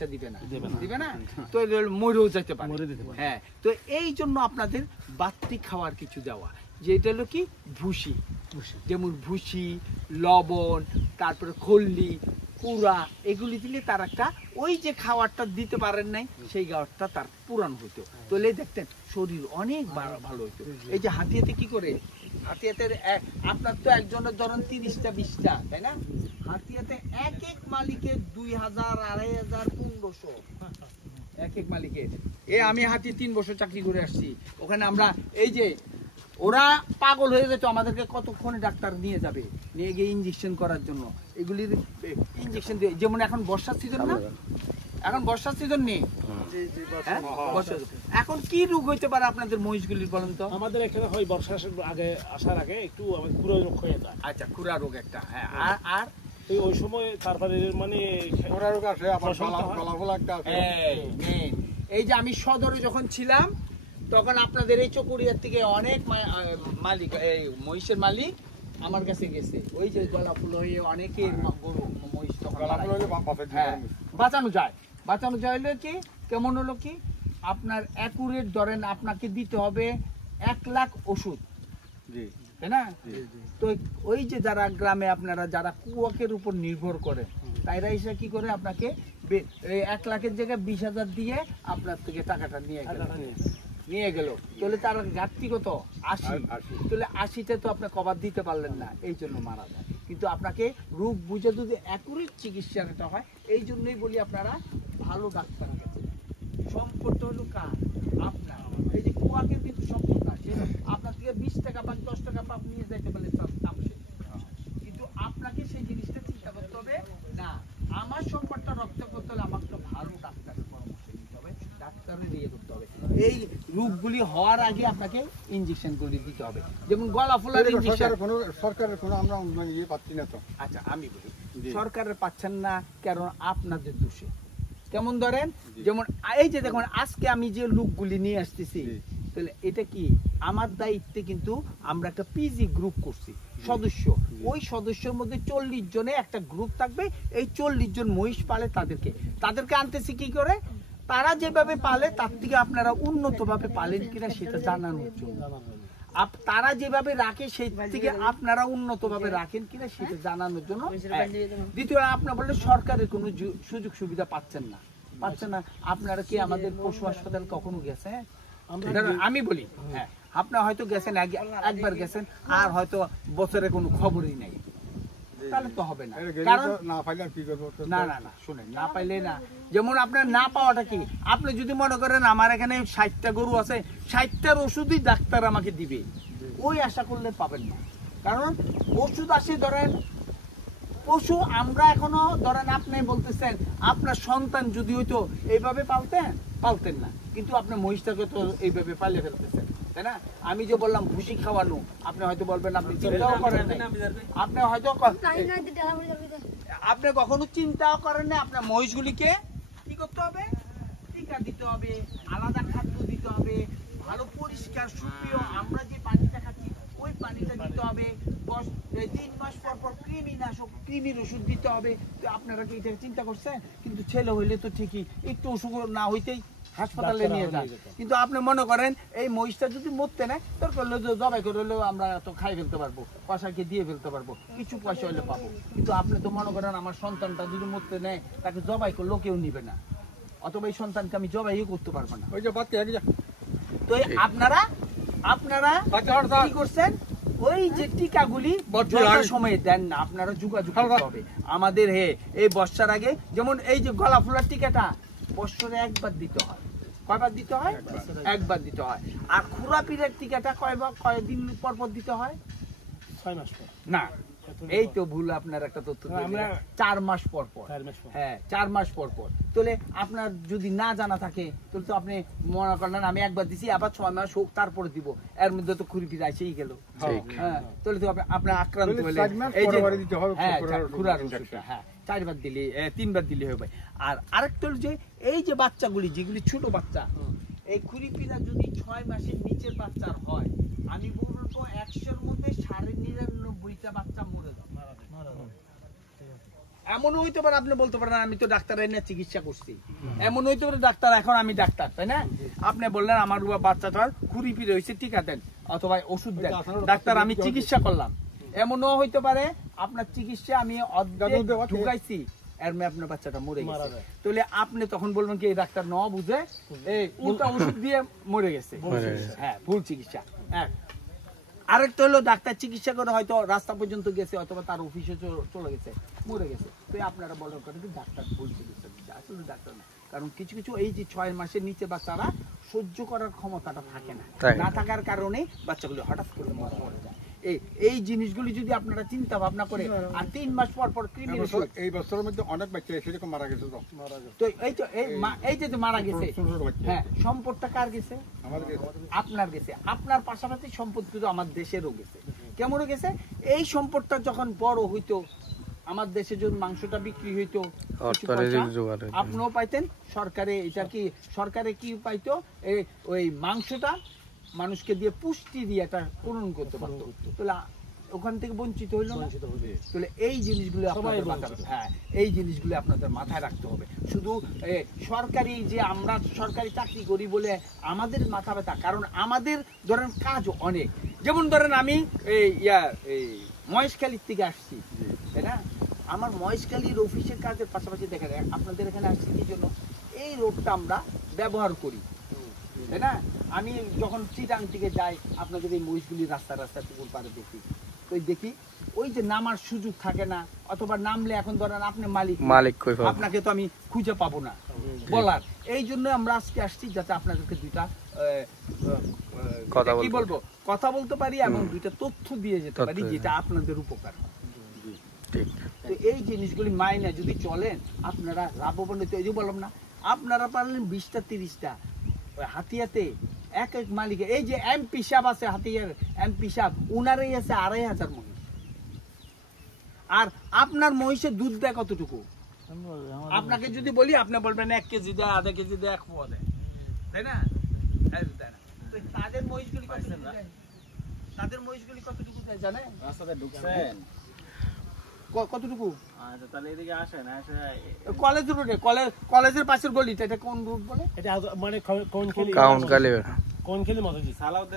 দিবে না তো মরেও যেতে পারে। হ্যাঁ, তো এই জন্য আপনাদের বাড়তি খাওয়ার কিছু দেওয়া, যেটা হলো কি ভুসি, যেমন ভুসি, লবণ, তারপরে খল্লি, কুড়া, এগুলি দিলে তার একটা ওই যে খাবারটা দিতে পারেন নাই সেই খাবারটা তার পূরণ হতো, তাহলে দেখতেন শরীর অনেক ভালো হতো। এই যে হাতিয়াতে কি করে, হাতিয়াতে আপনার তো একজনের ধরেন 30টা 20টা, তাই না? হাতিয়াতে এক এক মালিকের 2000, 2500, 1500 এক এক মালিকের। আমি হাতি 3 বছর চাকরি করে আসছি, ওখানে আমরা এই যে ওরা পাগল হয়ে যেত, আমাদেরকে কতক্ষণে ডাক্তার নিয়ে যাবে, নিয়ে গিয়ে ইঞ্জেকশন করার জন্য। এগুলির ইঞ্জেকশন দিয়ে, যেমন এখন বর্ষার সিজন না, এখন বর্ষার সিজন নেই, এখন কি রোগ হইতে পারে আপনাদের মহিষগুলির বলেন তো? আমাদের এখানে হয় বর্ষার আগে আসার আগে একটু খুরা রোগ হয়ে যায়। আচ্ছা, খুরা রোগ একটা। হ্যাঁ, আর ওই সময় তারপরে মানে খুরা রোগ আসে, আবার গলা একটা আসে। এই যে আমি সদরে যখন ছিলাম তখন আপনাদের এই চকুরিয়ার থেকে অনেক মালিক, এই মহিষের মালিক আমার কাছে গেছে, ওই যে গলা ফুল হয়ে অনেকের গরু মহিষ তখন বাঁচানো যায়। বাঁচানো যায় হলো কি, কেমন হলো কি, আপনার অ্যাকুরেট ধরেন আপনাকে দিতে হবে 1 লাখ ওষুধ, তাই না? তো ওই যে যারা গ্রামে আপনারা যারা কুয়াকের উপর নির্ভর করে, তাইরা এসে কি করে আপনাকে 1 লাখের জায়গায় 20,000 দিয়ে আপনার থেকে টাকাটা নিয়ে গেল, তাহলে তার ঘাটতি কত? 80। তাহলে 80টা তো আপনি কভার দিতে পারলেন না, এই জন্য মারা যায়। কিন্তু আপনাকে রোগ বুঝে যদি অ্যাকুরেট চিকিৎসাটা হয়, এই জন্যই বলি আপনারা ভালো ডাক্তার কাছে। সম্পদটা হলো কার? আপনার। এই যে কুয়াকে কিন্তু সম্পদ না, সে আপনার থেকে 20 টাকা বা 10 টাকা পাপ নিয়ে যাইতে পারলে কিন্তু আপনাকে সেই জিনিসটা চিন্তা করতে হবে না, আমার সম্পদটা রক্ষা করতে হলে আমাকে তো ভালো ডাক্তারের পরামর্শ নিতে হবে, ডাক্তারের ইয়ে করতে হবে। এই রোগগুলি হওয়ার আগে আপনাকে ইনজেকশন গুলি দিতে হবে, যেমন গলা ফোলার ইনজেকশন। সরকারের কোনো আমরা ইয়ে পাচ্ছি না তো। আচ্ছা, আমি বলি সরকারের পাচ্ছেন না কারণ আপনাদের দোষে। কেমন ধরেন, যেমন এই যে দেখুন আজকে আমি যে লোকগুলি নিয়ে আসতেছি, তাহলে এটা কি আমার দায়িত্বে, কিন্তু আমরা একটা পিজি গ্রুপ করছি সদস্য, ওই সদস্যের মধ্যে 40 জনে একটা গ্রুপ থাকবে, এই 40 জন মহিষ পালে, তাদেরকে আনতেছি কি করে, তারা যেভাবে পালে তার থেকে আপনারা উন্নত ভাবে পালেন কিনা সেটা জানানোর জন্য, তারা যেভাবে রাখে সেই থেকে আপনারা উন্নত ভাবে রাখেন কিনা সেটা জানানোর জন্য। দ্বিতীয়, আপনারা বললেন সরকারের কোনো সুযোগ সুবিধা পাচ্ছেন না। আপনারা কি আমাদের পশু হাসপাতাল কখনো গেছে? আমি বলি হ্যাঁ, আপনারা হয়তো গেছেন, একবার গেছেন, আর হয়তো বছরে কোনো খবরই নাই, তাহলে তো হবে না। কারণ না শুনেন, না পাইলে না, যেমন আপনার না পাওয়াটা কি, আপনি যদি মনে করেন আমার এখানে 60টা গরু আছে, 60টার ওষুধই ডাক্তার আমাকে দিবে, ওই আশা করলে পাবেন না। কারণ ওষুধ আসে, ধরেন পশু আমরা এখনো ধরেন আপনি বলতেছেন আপনার সন্তান যদি হইতো এইভাবে পালতেন না, কিন্তু আপনার মহিষটাকে তো এইভাবে পালিয়ে ফেলতেছেন, তাই না? আমি যে বললাম ভুসি খাওয়ানো, আপনি হয়তো বলবেন আপনি চিন্তাও করেন না, আপনি হয়তো আপনি কখনো চিন্তাও করেন না। আপনার মহিষগুলিকে কি করতে হবে? টিকা দিতে হবে, আলাদা খাদ্য দিতে হবে, ভালো পরিষ্কার সুপেয় আমরা যে পানিটা খাচ্ছি ওই পানিটা দিতে হবে, 3 মাস পর কৃমির ওষুধ দিতে হবে। তো আপনারা কি এটা চিন্তা করছেন? কিন্তু ছেলে হইলে তো ঠিকই একটু অসুখ না হইতেই হাসপাতালে নিয়ে যান, কিন্তু আপনি মনে করেন এই মহিষটা যদি মরতে নেয়, তোর করলে জবাই করে হলেও আমরা তো খাই ফেলতে পারবো, কষাকে দিয়ে ফেলতে পারবো, কিছু পয়সা হলে পাবো। কিন্তু আপনি তো মনে করেন আমার সন্তানটা যদি মরতে নেয়, তাকে জবাই করলেও কেউ নিবে না, অথবা এই সন্তানকে আমি জবাইও করতে পারবো না। ওই যে তো আপনারা কি করছেন, ওই যে টিকাগুলি বর্ষার সময় দেন না, আপনারা যোগাযোগ করতে হবে আমাদের। এই বর্ষার আগে, যেমন এই যে গলা ফোলার টিকাটা বছরে একবার দিতে হয়। কয়বার দিতে হয়? একবার দিতে হয়। আর খুরা পিরের টিকাটা কয়দিন পর দিতে হয়? 6 মাস পর। না, এই তো ভুল, আপনার একটা তথ্য, 4 মাস পর। হ্যাঁ, 4 মাস পর। তাহলে আপনার যদি না জানা থাকে, তাহলে তো আপনি মনে করলেন আমি একবার দিছি, আবার 6 মাস হোক তারপরে দিব, এর মধ্যে তো খুরি ফিরে আসেই গেল। হ্যাঁ, তাহলে তো আপনার আক্রান্ত হলে এই যে খুরার ওষুধটা, হ্যাঁ 4বার দিলে 3বার দিলে হবে। আর আরেকটা হলো যে এই যে বাচ্চাগুলি যেগুলি ছোট বাচ্চা, এই খুরি পিনা যদি 6 মাসের নিচের বাচ্চার হয়, আমি বলবো 100-র মধ্যে 99.5টা বাচ্চা মরে যাবে। এমনও হইতে পারে আপনি বলতে পারেন আমি তো ডাক্তার এনে চিকিৎসা করছি, এমন হইতে পারে ডাক্তার এখন আমি ডাক্তার, তাই না? আপনি বললেন আমার বাচ্চাটার খুরি পিড়ে হয়েছে, টিকা দেন অথবা ওষুধ দেন, ডাক্তার আমি চিকিৎসা করলাম। এমনও হইতে পারে আপনার চিকিৎসা আমি অর্ধেক ঢুকাইছি, এর মেয়ে আপনার বাচ্চাটা মরে গেছে, তাহলে আপনি তখন বলবেন কি এই ডাক্তার ন বুঝে এই উল্টা ওষুধ দিয়ে মরে গেছে। হ্যাঁ, ভুল চিকিৎসা। হ্যাঁ, আরেকটা হলো ডাক্তার চিকিৎসা করে হয়তো রাস্তা পর্যন্ত গেছে অথবা তার অফিসে চলে গেছে, মরে গেছে, তো আপনারা বলার কথা কি ডাক্তার ভুল চিকিৎসা দিচ্ছে, আসলে ডাক্তার না। কারণ কিছু কিছু এই যে 6 মাসের নিচে বাচ্চারা সহ্য করার ক্ষমতাটা থাকে না, না থাকার কারণে বাচ্চাগুলো হঠাৎ করে মরে যায়। এই জিনিসগুলি যদি আপনারা চিন্তা ভাবনা করে আর 3 মাস পর পর এই বছরের মধ্যে অনেক বাচ্চা সেরকম মারা গেছে, তো এই যে মারা গেছে, হ্যাঁ, সম্পদটা কার গেছে? আপনার গেছে। আপনার পাশাপাশি সম্পদ কিন্তু আমার দেশেরও গেছে। কেমন গেছে? এই সম্পদটা যখন বড় হইতো, আমার দেশে যদি মাংসটা বিক্রি হইতো, আপনিও পাইতেন, সরকারে কি পাইতো, ওই মাংসটা মানুষকে দিয়ে পুষ্টি দিয়ে এটা পূরণ করতে পারতো, তাহলে ওখান থেকে বঞ্চিত হইল না। তাহলে এই জিনিসগুলো হ্যাঁ, এই জিনিসগুলো আপনাদের মাথায় রাখতে হবে। শুধু সরকারি যে আমরা সরকারি চাকরি করি বলে আমাদের মাথা ব্যথা, কারণ আমাদের ধরেন কাজ অনেক। যেমন ধরেন আমি এই মহেশখালীর থেকে আসছি, তাই না? আমার মহেশখালীর অফিসের কাজের পাশাপাশি দেখা যায় আপনাদের এখানে আসছি কি জন্য, এই রোডটা আমরা ব্যবহার করি, তাই না? আমি যখন চিটাং থেকে যাই আপনাদের এই মহিষগুলি রাস্তা পুকুর পাড়ে দেখি ওই যে নামার সুযোগ থাকে না, অথবা নামলে এখন ধরেন আপনি মালিক আপনাকে তো আমি খুঁজে পাবো না বলার। এই জন্য আমরা আজকে আসছি যাতে আপনাদেরকে দুইটা কি বলবো কথা বলতে পারি এবং দুইটা তথ্য দিয়ে যেতে পারি যেটা আপনাদের উপকার হয়। তো এই জিনিসগুলি মাইনে যদি চলেন আপনারা লাভবান হইতে, এই যে বললাম না, আপনারা পারলেন 20টা 30টা হাতিয়াতে এক এক মালিক, এই যে এমপি সাহেব আছে হাতিয়ার এমপি সাহেব, উনারই আছে 2500 মহিষ। আর আপনার মহিষের দুধ দেয় কতটুকু? আপনাকে যদি বলি আপনি বলবেন 1 কেজি দেয়, আধা কেজি দেয়, 1 পোয়া দেয়, তাই না? তাদের মহিষগুলি কতটুকু দেয় জানেন? রাস্তাতে ঢুকছেন কতটুকু? আচ্ছা, তাহলে এদিকে আসেন, কলেজ রোডে, কলেজের পাশের গলিটা, এটা কোন রুট বলে? এটা মানে কোন খেলি মতো সালাউদ্দিন